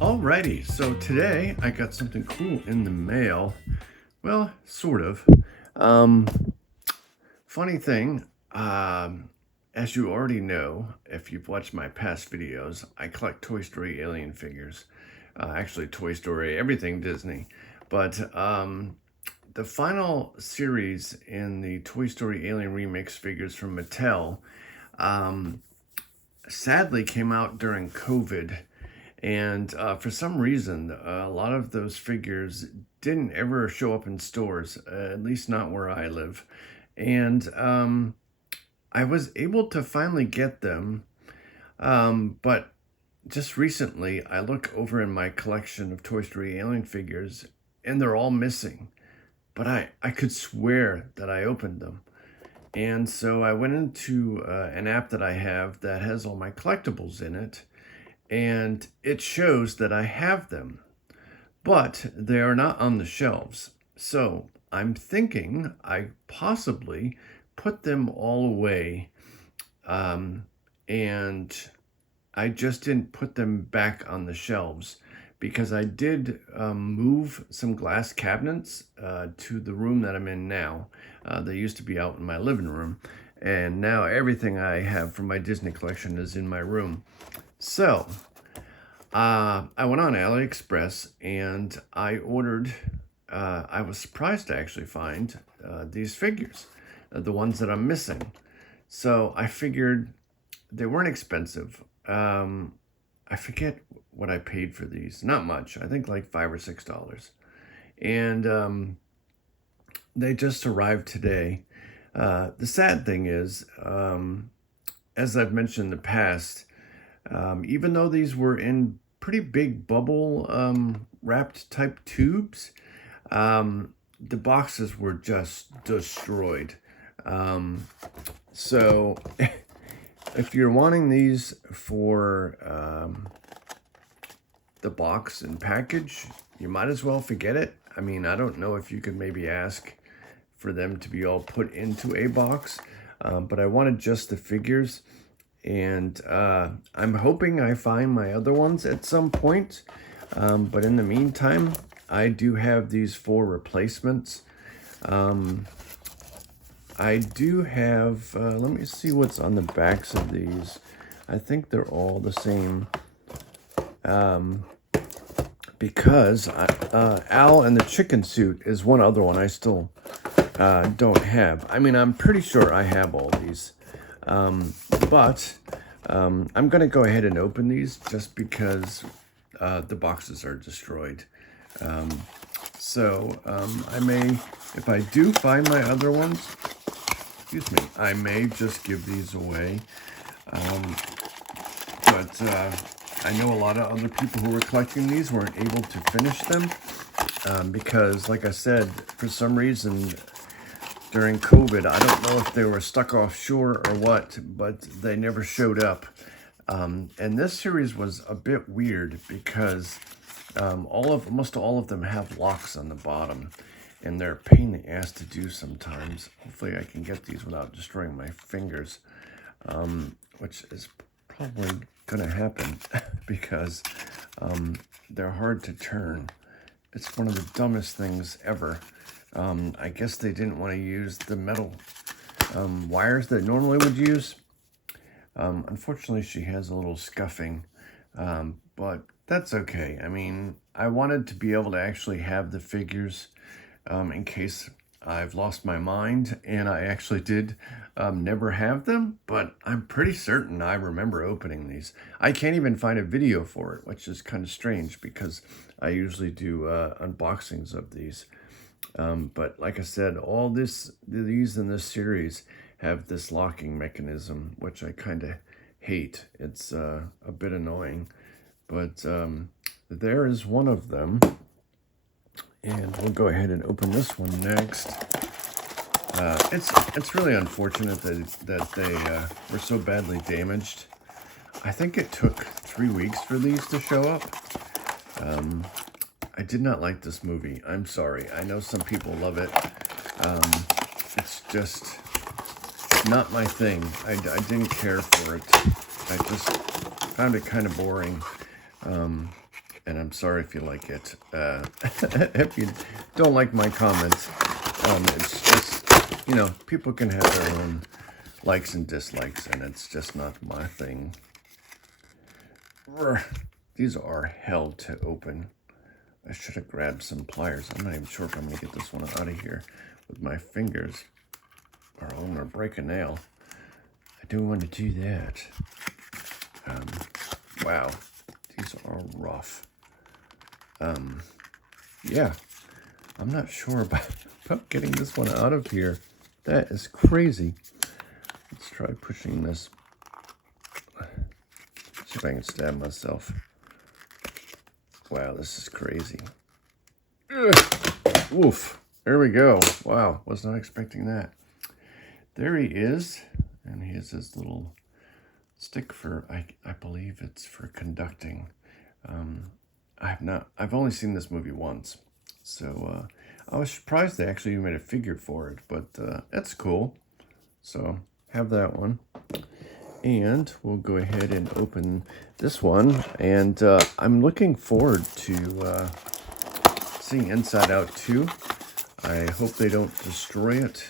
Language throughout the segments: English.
Alrighty, so today I got something cool in the mail. Well, sort of. Um, Funny thing, as you already know, if you've watched my past videos, I collect Toy Story alien figures. Actually, Toy Story, everything Disney. But the final series in the Toy Story Alien Remix figures from Mattel um, sadly came out during COVID. And for some reason, a lot of those figures didn't ever show up in stores, at least not where I live. And I was able to finally get them. But just recently, I look over in my collection of Toy Story Alien figures, and they're all missing. But I could swear that I opened them. And so I went into an app that I have that has all my collectibles in it, and it shows that I have them, but they are not on the shelves. So I'm thinking I possibly put them all away, and I just didn't put them back on the shelves because I did move some glass cabinets to the room that I'm in now. They used to be out in my living room, and now everything I have from my Disney collection is in my room. So, I went on AliExpress and I ordered, I was surprised to actually find these figures, the ones that I'm missing. So I figured they weren't expensive. I forget what I paid for these. Not much. I think like $5 or $6. And they just arrived today. The sad thing is, as I've mentioned in the past, even though these were in pretty big bubble wrapped type tubes, the boxes were just destroyed. So if you're wanting these for the box and package, you might as well forget it. I mean, I don't know if you could maybe ask for them to be all put into a box, but I wanted just the figures. And I'm hoping I find my other ones at some point. But in the meantime, I do have these 4 replacements. I do have, let me see what's on the backs of these. I think they're all the same. Because Al and the Chicken Suit is one other one I still don't have. I mean, I'm pretty sure I have all these. But I'm going to go ahead and open these just because the boxes are destroyed. So I may, if I do find my other ones, excuse me, I may just give these away. But I know a lot of other people who were collecting these weren't able to finish them because, like I said, for some reason, during COVID, I don't know if they were stuck offshore or what, but they never showed up. And this series was a bit weird because almost all of them have locks on the bottom, and they're a pain in the ass to do sometimes. Hopefully I can get these without destroying my fingers, which is probably gonna happen because they're hard to turn. It's one of the dumbest things ever. I guess they didn't want to use the metal wires that normally would use. Unfortunately, she has a little scuffing, but that's okay. I mean, I wanted to be able to actually have the figures in case I've lost my mind, and I actually did never have them, but I'm pretty certain I remember opening these. I can't even find a video for it, which is kind of strange because I usually do unboxings of these. But like I said, these in this series have this locking mechanism, which I kind of hate. It's a bit annoying, but there is one of them, and we'll go ahead and open this one next. It's really unfortunate that they were so badly damaged. I think it took 3 weeks for these to show up. I did not like this movie. I'm sorry. I know some people love it. It's just not my thing. I didn't care for it. I just found it kind of boring. and I'm sorry if you like it. If you don't like my comments, it's just, you know, people can have their own likes and dislikes, and it's just not my thing. These are hell to open. I should have grabbed some pliers. I'm not even sure if I'm going to get this one out of here with my fingers, or I'm going to break a nail. I don't want to do that. Wow, these are rough. Yeah, I'm not sure about getting this one out of here. That is crazy. Let's try pushing this. See if I can stab myself. Wow, this is crazy. Ugh. Woof. There we go. Wow, was not expecting that. There he is. And he has this little stick for, I believe it's for conducting. I've only seen this movie once. So I was surprised they actually made a figure for it, but that's cool. So have that one. And we'll go ahead and open this one. And I'm looking forward to seeing Inside Out 2. I hope they don't destroy it.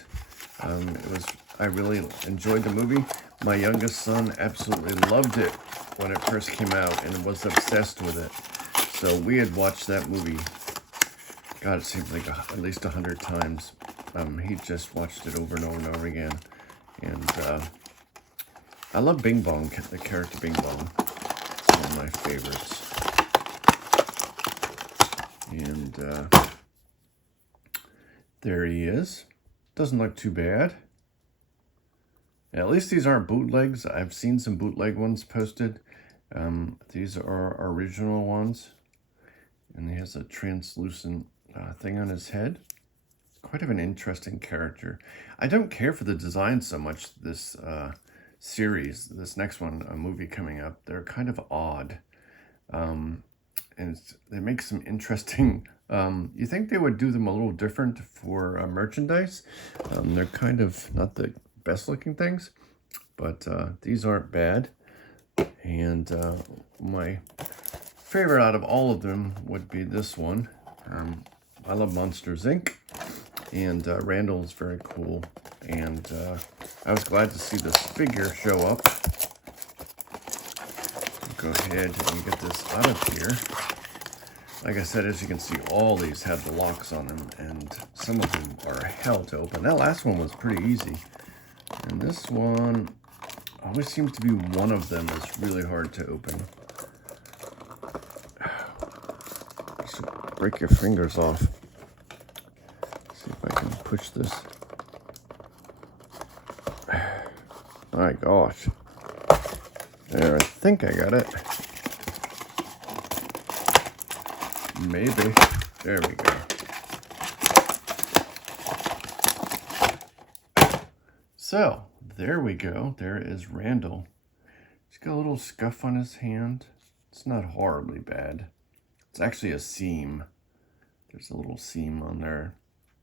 I really enjoyed the movie. My youngest son absolutely loved it when it first came out and was obsessed with it. So we had watched that movie, God, it seems like at least 100 times. He just watched it over and over and over again. And I love Bing Bong, the character Bing Bong. It's one of my favorites. And there he is. Doesn't look too bad. At least these aren't bootlegs. I've seen some bootleg ones posted. These are original ones. And he has a translucent thing on his head. Quite of an interesting character. I don't care for the design so much this series. This next one, a movie coming up, they're kind of odd. And they make some interesting... you think they would do them a little different for merchandise. They're kind of not the best looking things, but these aren't bad. And my favorite out of all of them would be this one. I love Monsters Inc. And Randall's very cool. And I was glad to see this figure show up. Go ahead and get this out of here. Like I said, as you can see, all these have the locks on them, and some of them are hell to open. That last one was pretty easy. And this one always seems to be one of them is really hard to open. Just break your fingers off. See if I can push this. My gosh. There, I think I got it. Maybe. There we go. So, there we go. There is Randall. He's got a little scuff on his hand. It's not horribly bad. It's actually a seam. There's a little seam on there,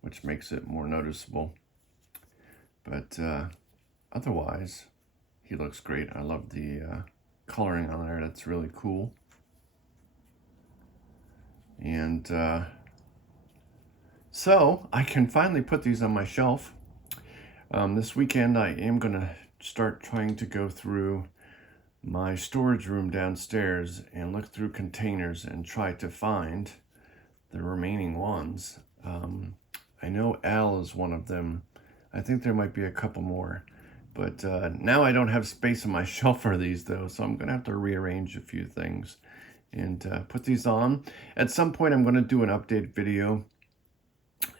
which makes it more noticeable. But otherwise, he looks great. I love the coloring on there. That's really cool. And so I can finally put these on my shelf. This weekend I am going to start trying to go through my storage room downstairs and look through containers and try to find the remaining ones. I know Al is one of them. I think there might be a couple more. But now I don't have space on my shelf for these though, so I'm going to have to rearrange a few things and put these on. At some point I'm going to do an update video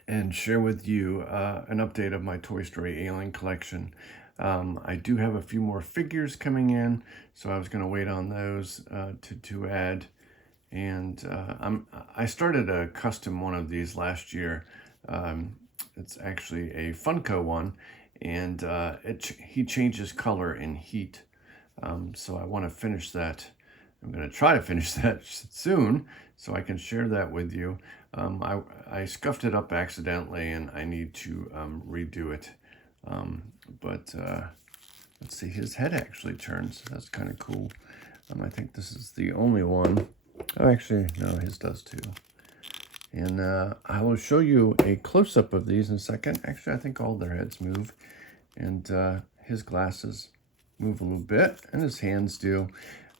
and share with you an update of my Toy Story Alien collection. I do have a few more figures coming in, so I was going to wait on those to add. And I started a custom one of these last year. It's actually a Funko one, and he changes color in heat. So I want to finish that. I'm going to try to finish that soon so I can share that with you. I scuffed it up accidentally and I need to redo it. But let's see, his head actually turns. That's kind of cool. I think this is the only one Oh, actually, no, his does too. And I will show you a close-up of these in a second. Actually, I think all their heads move. And his glasses move a little bit, and his hands do.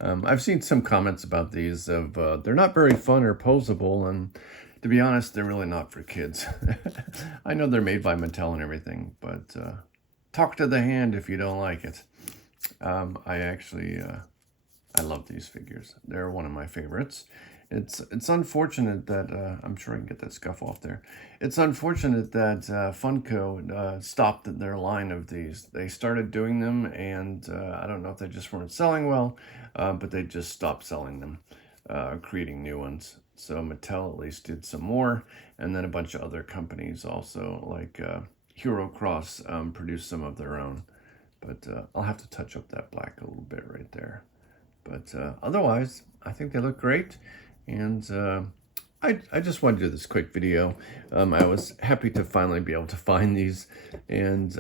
I've seen some comments about these of they're not very fun or posable, and to be honest, they're really not for kids. I know they're made by Mattel and everything, but talk to the hand if you don't like it. I love these figures. They're one of my favorites. It's unfortunate that I'm sure I can get that scuff off there. It's unfortunate that Funko stopped their line of these. They started doing them, and I don't know if they just weren't selling well, but they just stopped selling them, creating new ones. So Mattel at least did some more, and then a bunch of other companies also, like Hero Cross, produced some of their own. But I'll have to touch up that black a little bit right there. But otherwise, I think they look great. And I just wanted to do this quick video. I was happy to finally be able to find these. And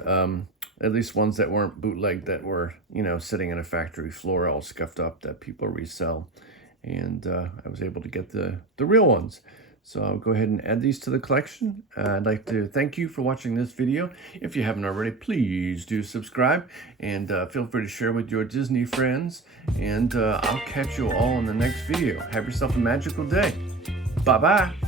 at least ones that weren't bootlegged, that were, you know, sitting in a factory floor all scuffed up that people resell. And I was able to get the real ones. So I'll go ahead and add these to the collection. I'd like to thank you for watching this video. If you haven't already, please do subscribe, and feel free to share with your Disney friends. And I'll catch you all in the next video. Have yourself a magical day. Bye-bye.